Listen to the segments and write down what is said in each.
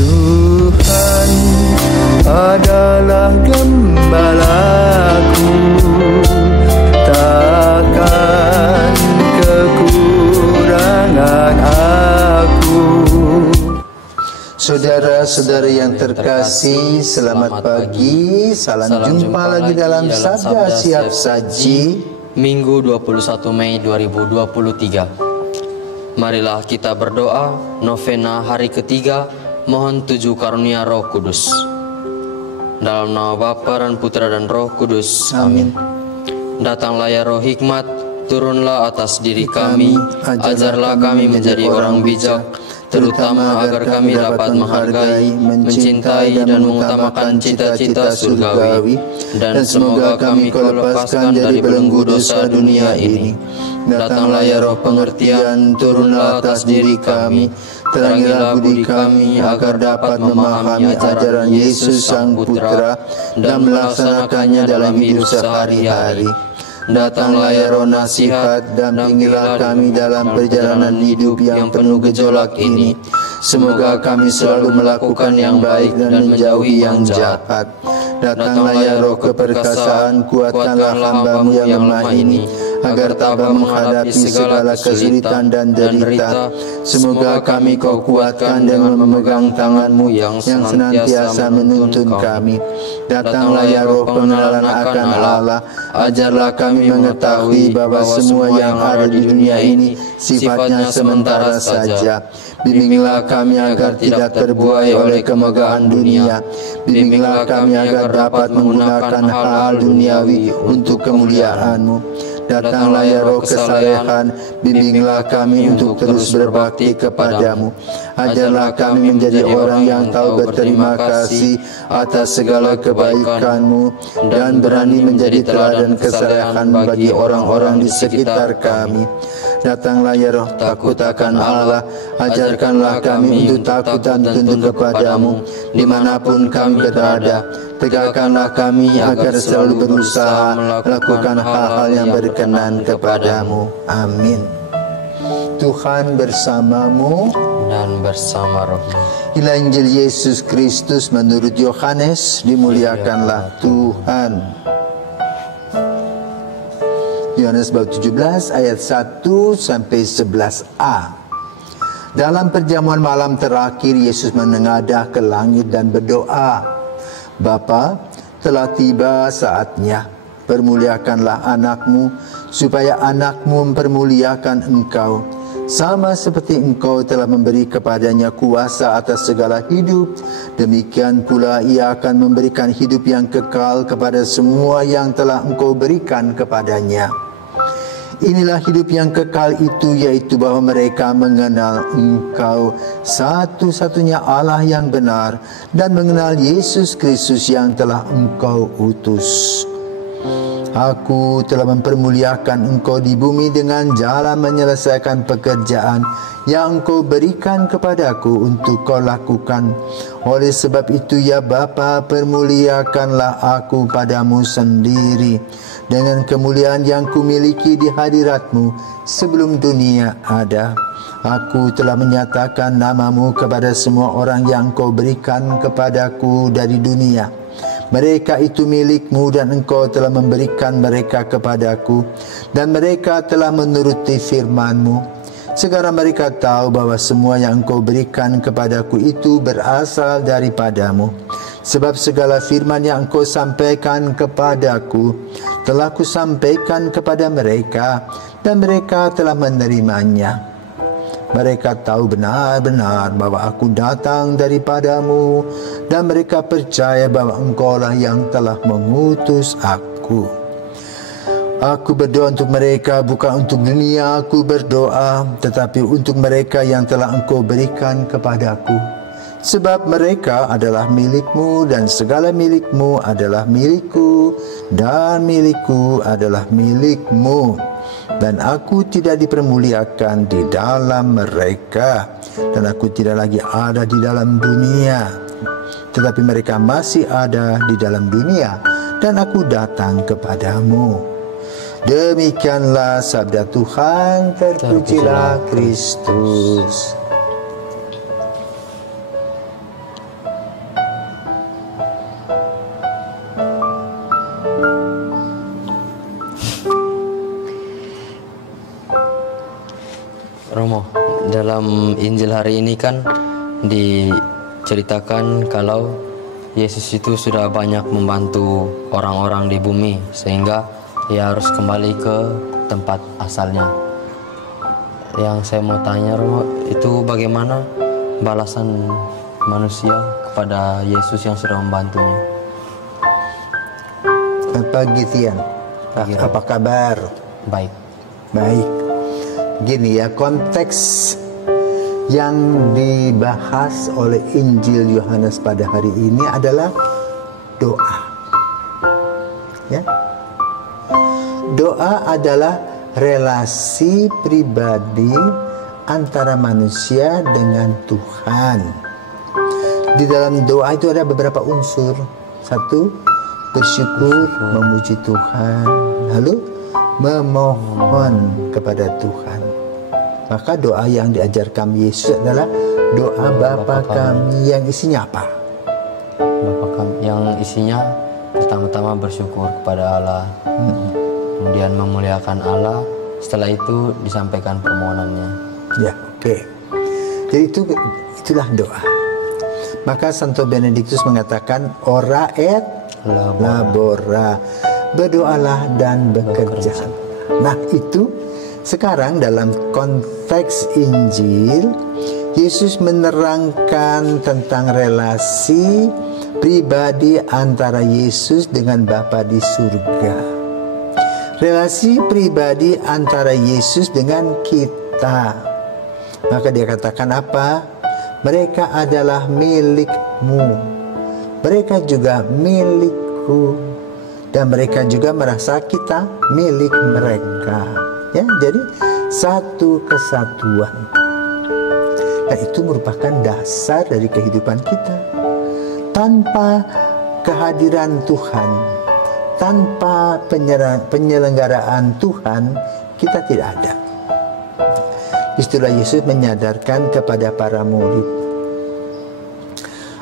Tuhan adalah gembalaku, takkan kekurangan aku. Saudara-saudari yang terkasih, selamat pagi. Salam jumpa lagi dalam Sabda Siap Saji, Minggu 21 Mei 2023. Marilah kita berdoa novena hari ketiga, mohon 7 karunia Roh Kudus. Dalam nama Bapa dan Putra dan Roh Kudus. Amin. Datanglah ya Roh Hikmat, turunlah atas diri kami, ajarlah kami menjadi orang bijak, terutama agar kami dapat menghargai, mencintai dan mengutamakan cita-cita surgawi, dan semoga kami Kau lepaskan dari belenggu dosa dunia ini. Datanglah ya Roh pengertian, turunlah atas diri kami, terangilah budi kami agar dapat memahami ajaran Yesus Sang Putra dan melaksanakannya dalam hidup sehari-hari. Datanglah ya Roh nasihat, dampingilah kami dalam perjalanan hidup yang penuh gejolak ini. Semoga kami selalu melakukan yang baik dan menjauhi yang jahat. Datanglah ya Roh keperkasaan, kuatkanlah hamba-Mu yang lemah ini, agar tabah menghadapi segala kesulitan dan derita. Semoga kami Kau kuatkan dengan memegang tangan-Mu yang senantiasa menuntun kami. Datanglah ya Roh pengenalan akan Allah, ajarlah kami mengetahui bahwa semua yang ada di dunia ini sifatnya sementara saja. Bimbinglah kami agar tidak terbuai oleh kemegahan dunia. Bimbinglah kami agar dapat menggunakan hal-hal duniawi untuk kemuliaan-Mu. Datanglah ya Roh kesalehan, bimbinglah kami untuk terus berbakti kepadamu. Ajarlah kami menjadi orang yang tahu berterima kasih atas segala kebaikan-Mu dan berani menjadi teladan kesalehan bagi orang-orang di sekitar kami. Datanglah ya Roh takut akan Allah, ajarkanlah kami untuk takut dan tunduk kepadamu dimanapun kami berada. Tegakkanlah kami agar selalu berusaha melakukan hal-hal yang berkenan kepadamu. Amin. Tuhan bersamamu Dan bersama Roh-Mu. Inilah Injil Yesus Kristus menurut Yohanes. Dimuliakanlah Tuhan. Yohanes bab 17 ayat 1 sampai 11a. Dalam perjamuan malam terakhir, Yesus menengadah ke langit dan berdoa, Bapa, telah tiba saatnya. Permuliakanlah anak-Mu, supaya anak-Mu mempermuliakan Engkau, sama seperti Engkau telah memberi kepadanya kuasa atas segala hidup. Demikian pula Ia akan memberikan hidup yang kekal kepada semua yang telah Engkau berikan kepadanya. Inilah hidup yang kekal itu, yaitu bahwa mereka mengenal Engkau satu-satunya Allah yang benar, dan mengenal Yesus Kristus yang telah Engkau utus. Aku telah mempermuliakan Engkau di bumi dengan jalan menyelesaikan pekerjaan yang Engkau berikan kepadaku untuk Kau lakukan. Oleh sebab itu ya Bapa, permuliakanlah aku padamu sendiri dengan kemuliaan yang kumiliki di hadirat-Mu sebelum dunia ada. Aku telah menyatakan nama-Mu kepada semua orang yang Kau berikan kepadaku dari dunia. Mereka itu milik-Mu dan Engkau telah memberikan mereka kepadaku, dan mereka telah menuruti firman-Mu. Sekarang mereka tahu bahwa semua yang Engkau berikan kepadaku itu berasal daripada-Mu. Sebab segala firman yang Engkau sampaikan kepadaku telah Kusampaikan kepada mereka, dan mereka telah menerimanya. Mereka tahu benar-benar bahwa aku datang daripada-Mu, dan mereka percaya bahwa Engkau-lah yang telah mengutus aku. Aku berdoa untuk mereka, bukan untuk dunia aku berdoa, tetapi untuk mereka yang telah Engkau berikan kepadaku. Sebab mereka adalah milik-Mu, dan segala milik-Mu adalah milikku, dan milikku adalah milik-Mu. Dan aku tidak dipermuliakan di dalam mereka, dan aku tidak lagi ada di dalam dunia, tetapi mereka masih ada di dalam dunia, dan aku datang kepadamu. Demikianlah sabda Tuhan. Terpujilah Kristus. dalam Injil hari ini kan diceritakan kalau Yesus itu sudah banyak membantu orang-orang di bumi, sehingga ia harus kembali ke tempat asalnya. Yang saya mau tanya, Romo, itu bagaimana balasan manusia kepada Yesus yang sudah membantunya? Pagi Tian, apa kabar? Baik. Baik. Gini ya, konteks yang dibahas oleh Injil Yohanes pada hari ini adalah doa. Ya. Doa adalah relasi pribadi antara manusia dengan Tuhan. Di dalam doa itu ada beberapa unsur. Satu, bersyukur, memuji Tuhan. Lalu memohon kepada Tuhan. Maka doa yang diajarkan Yesus adalah doa Bapa kami, yang isinya apa? Bapa kami, yang isinya pertama-tama bersyukur kepada Allah, kemudian memuliakan Allah, setelah itu disampaikan permohonannya. Ya, oke. Jadi itulah doa. Maka Santo Benediktus mengatakan ora et labora, berdoalah dan bekerja. Nah, itu sekarang dalam konteks Injil, Yesus menerangkan tentang relasi pribadi antara Yesus dengan Bapa di surga. Relasi pribadi antara Yesus dengan kita. Maka dia katakan apa? Mereka adalah milikmu. Mereka juga milikku. Dan mereka juga merasa kita milik mereka. Ya, jadi satu kesatuan. Dan itu merupakan dasar dari kehidupan kita. Tanpa kehadiran Tuhan, tanpa penyelenggaraan Tuhan, kita tidak ada. Istilah Yesus menyadarkan kepada para murid,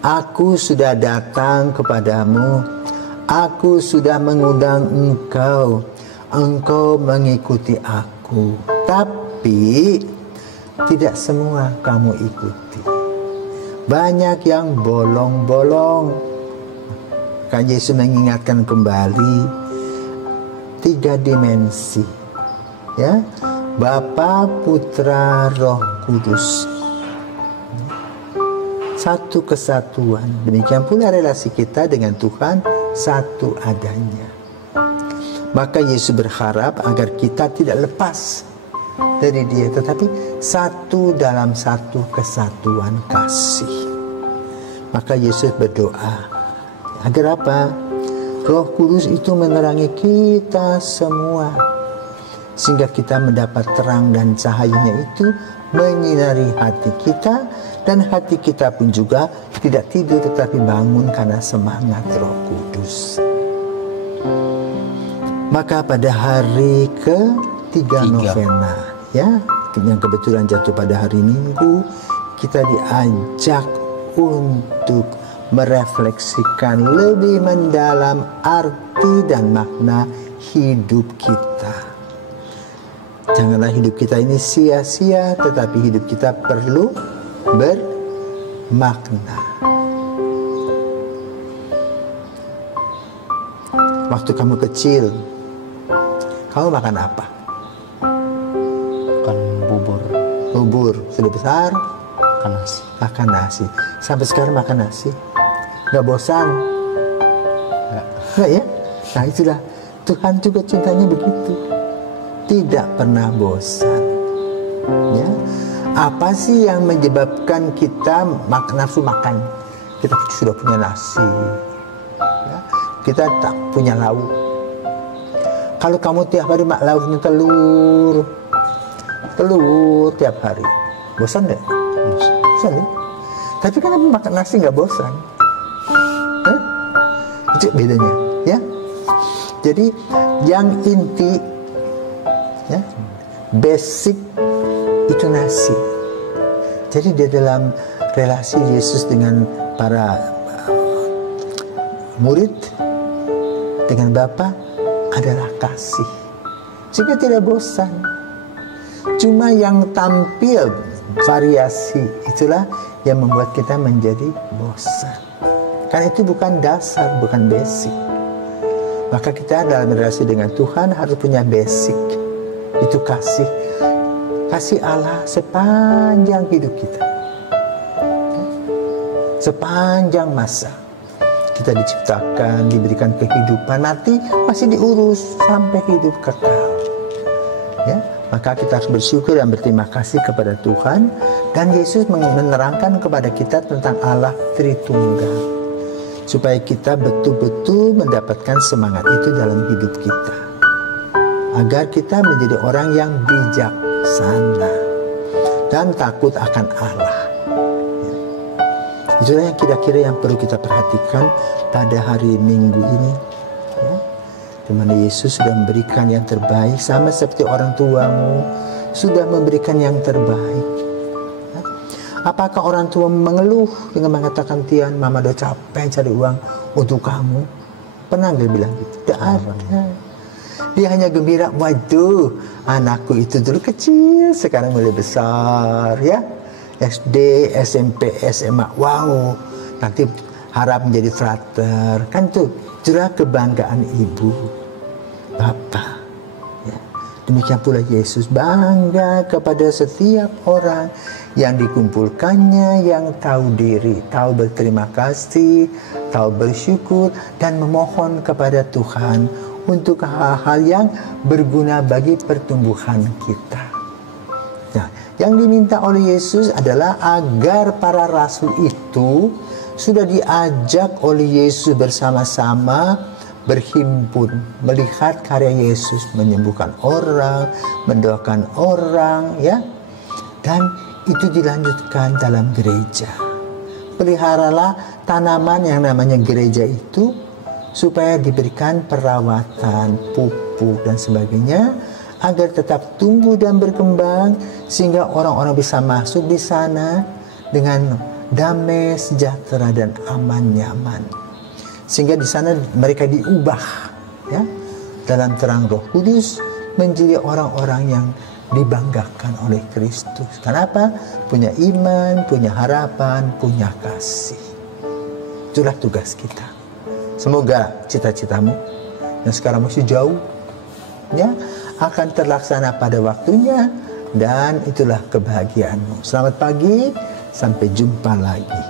Aku sudah datang kepadamu, Aku sudah mengundang engkau, engkau mengikuti aku, tapi tidak semua kamu ikuti. Banyak yang bolong-bolong. Kan Yesus mengingatkan kembali 3 dimensi. Ya, Bapa, Putra, Roh Kudus. Satu kesatuan. Demikian pula relasi kita dengan Tuhan, satu adanya. Maka Yesus berharap agar kita tidak lepas dari Dia, tetapi satu dalam satu kesatuan kasih. Maka Yesus berdoa agar apa? Roh Kudus itu menerangi kita semua, sehingga kita mendapat terang dan cahayanya itu menyinari hati kita, dan hati kita pun juga tidak tidur tetapi bangun karena semangat Roh Kudus. Maka pada hari ke-3 novena, ya, yang kebetulan jatuh pada hari Minggu, kita diajak untuk merefleksikan lebih mendalam arti dan makna hidup kita. Janganlah hidup kita ini sia-sia, tetapi hidup kita perlu bermakna. Waktu kamu kecil, kamu makan apa? Makan bubur. Bubur. Sudah besar? Makan nasi. Makan nasi. Sampai sekarang makan nasi. Gak bosan? Gak ya? Nah itulah, Tuhan juga cintanya begitu. Tidak pernah bosan. Ya. Apa sih yang menyebabkan kita nafsu makan? Kita sudah punya nasi, ya. Kita tak punya lauk. Kalau kamu tiap hari lauknya telur tiap hari, bosan deh? Bosan ya? Tapi kenapa makan nasi nggak bosan? Itu bedanya, ya. Jadi yang inti, ya, basic itu nasi. Jadi di dalam relasi Yesus dengan para murid, dengan Bapa adalah kasih, sehingga tidak bosan. Cuma yang tampil variasi itulah yang membuat kita menjadi bosan. Karena itu bukan dasar, bukan basic. Maka kita dalam relasi dengan Tuhan harus punya basic. Itu kasih. Kasih Allah sepanjang hidup kita. Sepanjang masa kita diciptakan, diberikan kehidupan, nanti masih diurus sampai hidup kekal. Ya, maka kita harus bersyukur dan berterima kasih kepada Tuhan. Dan Yesus menerangkan kepada kita tentang Allah Tritunggal, supaya kita betul-betul mendapatkan semangat itu dalam hidup kita, agar kita menjadi orang yang bijaksana dan takut akan Allah. Itulah yang kira-kira yang perlu kita perhatikan pada hari Minggu ini, ya, di mana Yesus sudah memberikan yang terbaik, sama seperti orang tuamu sudah memberikan yang terbaik. Apakah orang tua mengeluh dengan mengatakan, Tian, mama udah capek cari uang untuk kamu? Pernah dia bilang gitu? Tidak ada. Dia hanya gembira, waduh, anakku itu dulu kecil, sekarang mulai besar, ya. SD, SMP, SMA, wow, nanti harap menjadi frater. Kan itu, itulah kebanggaan ibu, bapak. Demikian pula Yesus bangga kepada setiap orang yang dikumpulkannya, yang tahu diri, tahu berterima kasih, tahu bersyukur, dan memohon kepada Tuhan untuk hal-hal yang berguna bagi pertumbuhan kita. Nah, yang diminta oleh Yesus adalah agar para rasul itu sudah diajak oleh Yesus bersama-sama berhimpun, melihat karya Yesus menyembuhkan orang, mendoakan orang, ya. Dan itu dilanjutkan dalam gereja. Peliharalah tanaman yang namanya gereja itu supaya diberikan perawatan, pupuk dan sebagainya agar tetap tumbuh dan berkembang sehingga orang-orang bisa masuk di sana dengan damai, sejahtera dan aman, nyaman. Sehingga di sana mereka diubah, ya, dalam terang Roh Kudus menjadi orang-orang yang dibanggakan oleh Kristus. Kenapa? Punya iman, punya harapan, punya kasih. Itulah tugas kita. Semoga cita-citamu yang sekarang masih jauh, ya, akan terlaksana pada waktunya, dan itulah kebahagiaanmu. Selamat pagi, sampai jumpa lagi.